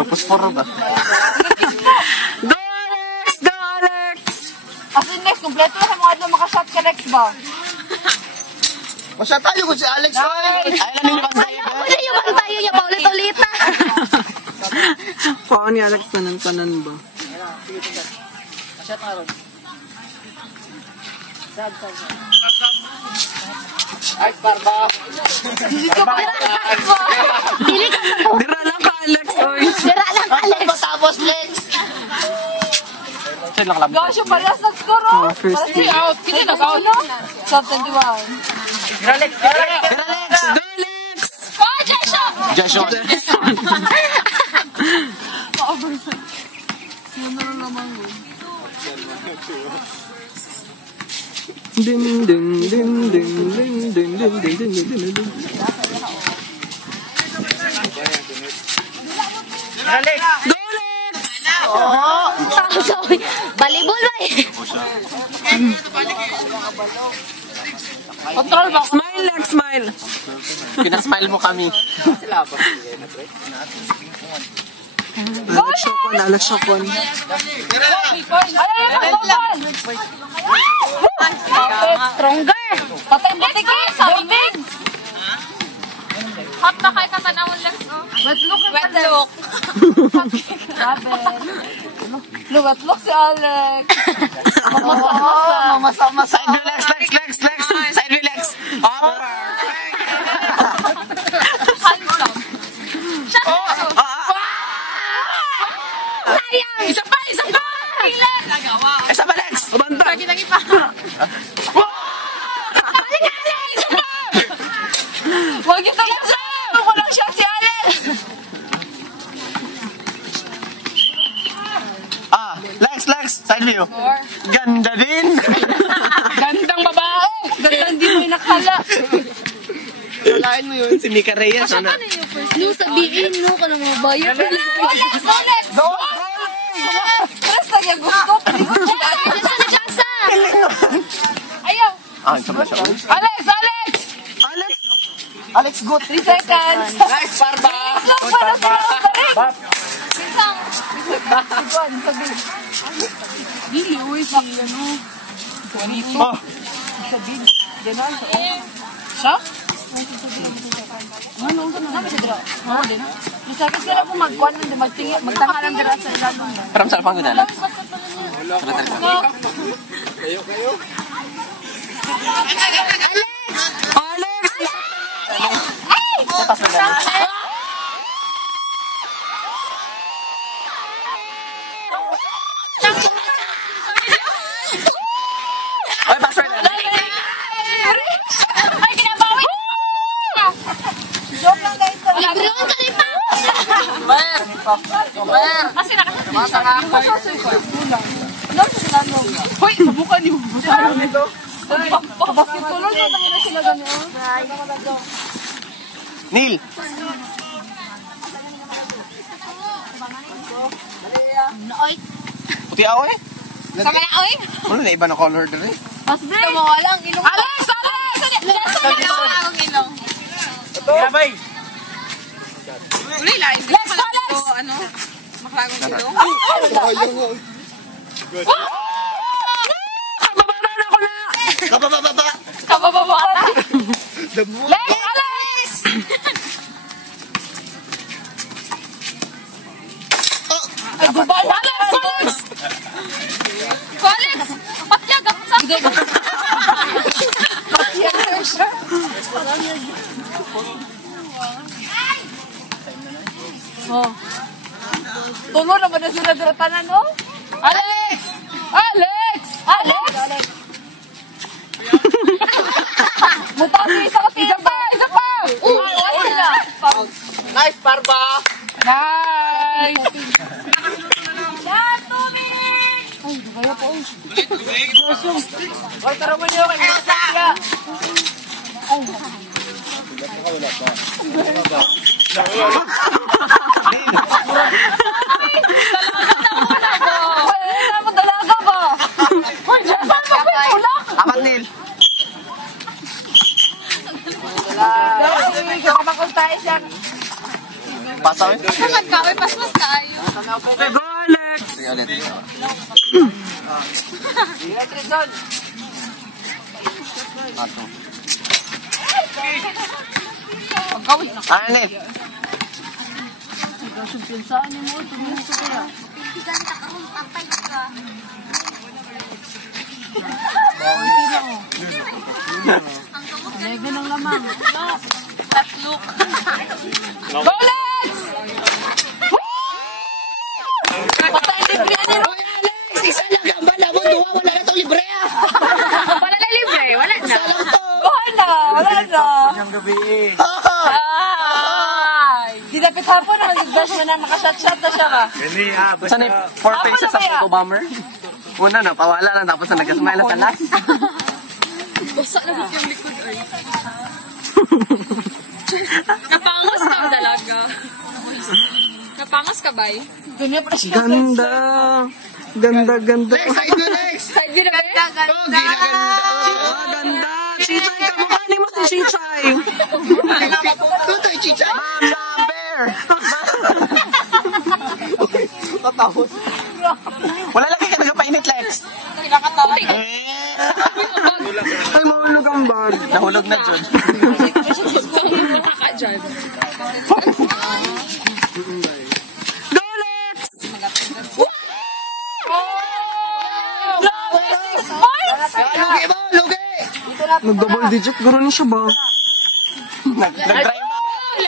Propose for ba? Go, Alex! Go, Alex! As in, Lex, kompleto na sa mga adlaw makashot ka, Lex ba? Masya tayo kung si Alex. Ay, lang yung bantayan. Wala yung bantayan niya pa ulit-ulit na. Paan ni Alex tanan ba? Masya tayo. Ay, Barba. Dira lang ka, Alex, oy. Dira lang ka, Alex. Tapos, Lex. Saan lang kalabot? Gosh, yung palas nag-score, oh. First Parang si out. Kini nag-out, no? Shot 21. Gira, Lex. Gira, Lex. Go, Alex! Oh, Jason! Jason. Ding, ding, ding, ding, ding, ding, ding, ding, ding, ding, ding. Gira, Lex. Go, Alex! Sorry. Balibol ba eh? Control ba? Smile, Lex, smile. Pinasmile mo kami. Alex Shokon, Alex Shokon. Stronger. Patay buti ka, sabi big. Hot na kay katanawon lang. Wet look. Wet look. Look at look si Alex. Mama. Side view, Lex. Side view, Lex. Handsome. Sayang. Isa pa. Nagawa. Isa ba, Lex? Banta! Lagi pa. Balik ka, Alex. Wag yung talaga. Ako lang shot si Alex. Lex. Side view. Ganda din. Gandang babae. Gandang di mo yung nakala. Walain mo yun. Si Mika Reyes. Ano? Nung sabihin mo ka ng mga bayan. Alex. Tres lang yung gusto. Ayaw. Isa ba siya? Alex, good. 3 seconds. Nice, Barba. Bap. Dili, uy, si ano. 22. Oh. Sabihin. Ganon. Siya? Ano siya dira? Oo, din. Masakit ka lang po magkuhan ng magtanga ng dira sa ilaban. Parang sa alpang gudala. Alex! Ay, password na. Ay, kinabawi. Joke lang guys. Libre ka rin pa. Kasi Masa nga ako. Ano sa sinanong? Hoy, subukan niyo. Masarap nito. Bakit tulog na tayo na sila ganyan? Neil. Oy. Puti ako eh. Sa kanya, oy. Wala na iba na color din eh. Mas break. Walang ilong. Alex! Akong ilong. Grabay. Uli, live. Let's go, Alex! Ano? Maklagong ilong. Kabababa. Kabababa ata. Damo. Lex! Alex! Ay, gubal. Alex! Alex! Patyag ako sa akin. Oh. Tulo naman na sila dratanan, no? Alex! Alex! Alex! Mutasi, isa ka isa pa! Isa pa! Nice, Barba. Nice! Ay, kaya po. Ay, tara mo niyo. Ay, dalaga ba? Hoy, saan ba ko ulak? Apat, Neil. Kapakul tayo siya. Pasaw eh. Saan ka? Uy, pasmas ka. Go, Alex! Pagkawin na. Anit. Pinsaan mo, tumusto kaya. Lege ng lamang. Tatluk. Go, Lex! Patay libre yan yun. Hoy, Alex! Isa lang ang bala mo. Duwa, wala na itong libre ah. Wala na libre. Wala na. Isa lang to. Wala na. Ang gabi eh. Ay! Dinapit hapon na mag-dash mo na nakashot-shot na siya ba? Gani basta. Saan yung 4 faces sa Photo Bomber? Una na, pawala lang. Tapos na nag-smile sa last. Basa na yung likod ay. Napangos ka dalaga. Napangos ka ba eh? Ganyan pa siya. Ganda. Ganda, ganda. Lex, side view, Lex! Side view na ba? Oh, ginaganda. Ah, ganda. Chichay, kamukha ni mo si Chichay. Tutoy, chicha. Mama bear. Tatapos. Wala lagi ka nagpainit, Lex. Nakatawa. Ay, mahulog ang bag. Nahulog na, John. Nakaka dyan. Go, Lex! Lugi mo, lugi! Nag-double digit. Guro ni siya ba? Nag-drive